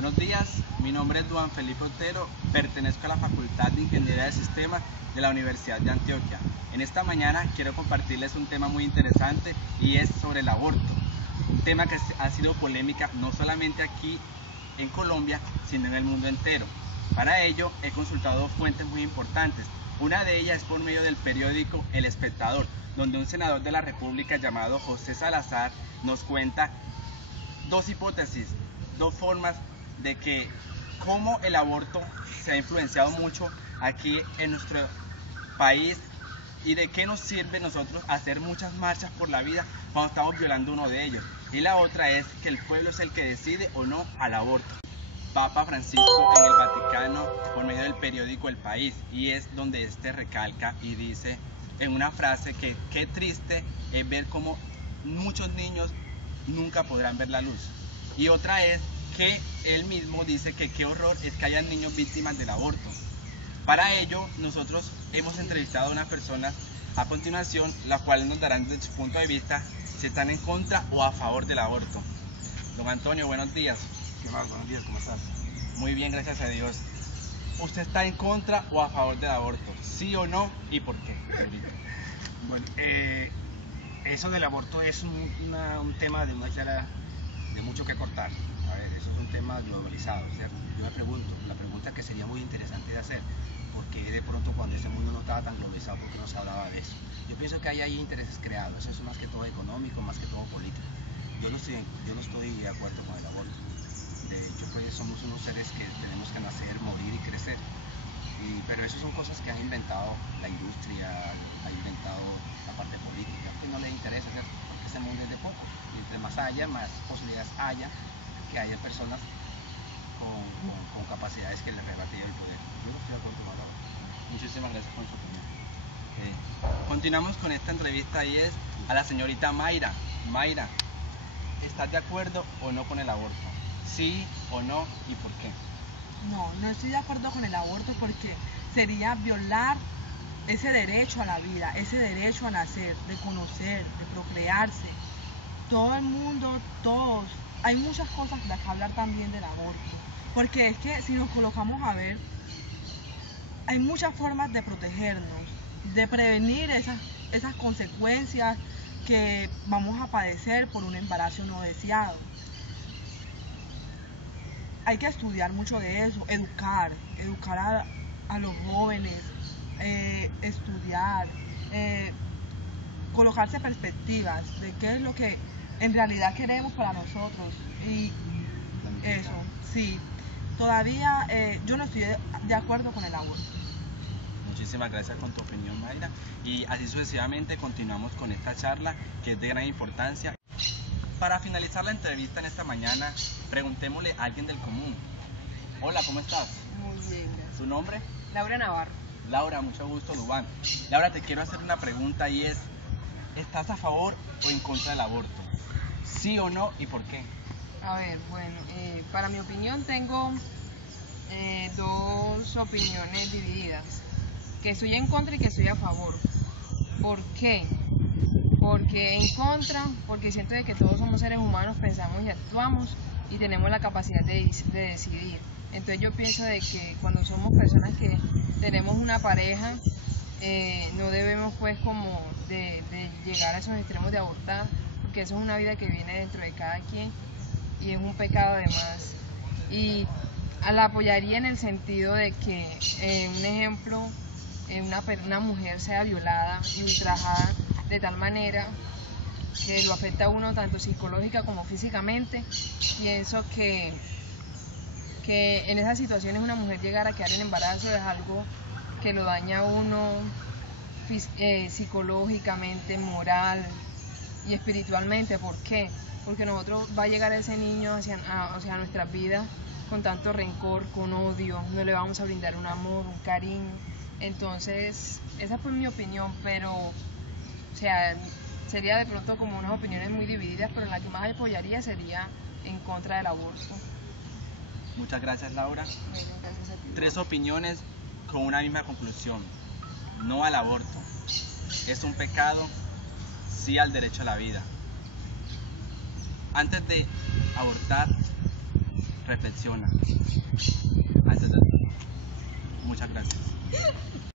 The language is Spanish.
Buenos días, mi nombre es Duan Felipe Otero, pertenezco a la Facultad de Ingeniería de Sistemas de la Universidad de Antioquia. En esta mañana quiero compartirles un tema muy interesante y es sobre el aborto, un tema que ha sido polémica no solamente aquí en Colombia, sino en el mundo entero. Para ello he consultado fuentes muy importantes. Una de ellas es por medio del periódico El Espectador, donde un senador de la República llamado José Salazar nos cuenta dos hipótesis, dos formas de que cómo el aborto se ha influenciado mucho aquí en nuestro país y de qué nos sirve nosotros hacer muchas marchas por la vida cuando estamos violando uno de ellos. Y la otra es que el pueblo es el que decide o no al aborto. Papa Francisco en el Vaticano por medio del periódico El País, y es donde este recalca y dice en una frase que qué triste es ver cómo muchos niños nunca podrán ver la luz. Y otra es que él mismo dice que qué horror es que hayan niños víctimas del aborto. Para ello nosotros hemos entrevistado a unas personas a continuación, las cuales nos darán desde su punto de vista si están en contra o a favor del aborto. Don Antonio, buenos días. ¿Qué más? Buenos días, ¿cómo estás? Muy bien, gracias a Dios. ¿Usted está en contra o a favor del aborto? ¿Sí o no? ¿Y por qué? Bueno, eso del aborto es un tema de mucho que cortar. A ver, eso es un tema globalizado, ¿cierto? Yo me pregunto, la pregunta que sería muy interesante de hacer, ¿por qué de pronto cuando ese mundo no estaba tan globalizado, por qué no se hablaba de eso? Yo pienso que hay ahí intereses creados, eso es más que todo económico, más que todo político. Yo no estoy de acuerdo con el aborto. De hecho, pues somos unos seres que tenemos que nacer, morir y crecer. Pero eso son cosas que han inventado la industria, ha inventado la parte política, pues no les interesa, ¿cierto? Porque ese mundo es de poco. Y entre más haya, más posibilidades haya que haya personas con capacidades que les rebaten el poder. Yo no estoy de acuerdo con eso. Muchísimas gracias por su opinión. Continuamos con esta entrevista y es a la señorita Mayra. Mayra, ¿estás de acuerdo o no con el aborto? ¿Sí o no y por qué? No estoy de acuerdo con el aborto porque sería violar ese derecho a la vida, ese derecho a nacer, de conocer, de procrearse. Todo el mundo, todos, hay muchas cosas de las que hablar también del aborto, porque es que si nos colocamos a ver, hay muchas formas de protegernos, de prevenir esas consecuencias que vamos a padecer por un embarazo no deseado. Hay que estudiar mucho de eso, educar a los jóvenes, estudiar, colocarse perspectivas de qué es lo que en realidad queremos para nosotros. Y eso, sí, todavía yo no estoy de acuerdo con el aborto. Muchísimas gracias con tu opinión, Mayra. Y así sucesivamente continuamos con esta charla que es de gran importancia. Para finalizar la entrevista en esta mañana, preguntémosle a alguien del común. Hola, ¿cómo estás? Muy bien, gracias. ¿Tu nombre? Laura Navarro. Laura, mucho gusto, Dubán. Laura, te quiero hacer una pregunta y es, ¿estás a favor o en contra del aborto? ¿Sí o no y por qué? A ver, bueno, para mi opinión tengo dos opiniones divididas, que estoy en contra y que estoy a favor. ¿Por qué? Porque en contra, porque siento de que todos somos seres humanos, pensamos y actuamos y tenemos la capacidad de decidir. Entonces yo pienso de que cuando somos personas que tenemos una pareja, no debemos pues como de llegar a esos extremos de abortar, porque eso es una vida que viene dentro de cada quien y es un pecado además. Y la apoyaría en el sentido de que, un ejemplo, una mujer sea violada y ultrajada de tal manera que lo afecta a uno tanto psicológica como físicamente. Pienso que en esas situaciones una mujer llegar a quedar en embarazo es algo que lo daña a uno psicológicamente, moral y espiritualmente. ¿Por qué? Porque nosotros va a llegar ese niño hacia nuestras vidas con tanto rencor, con odio, no le vamos a brindar un amor, un cariño. Entonces, esa fue mi opinión, pero, o sea, sería de pronto como unas opiniones muy divididas, pero la que más apoyaría sería en contra del aborto. Muchas gracias, Laura. Bueno, gracias a ti. 3 opiniones con una misma conclusión. No al aborto. Es un pecado, sí al derecho a la vida. Antes de abortar, reflexiona. Muchas gracias.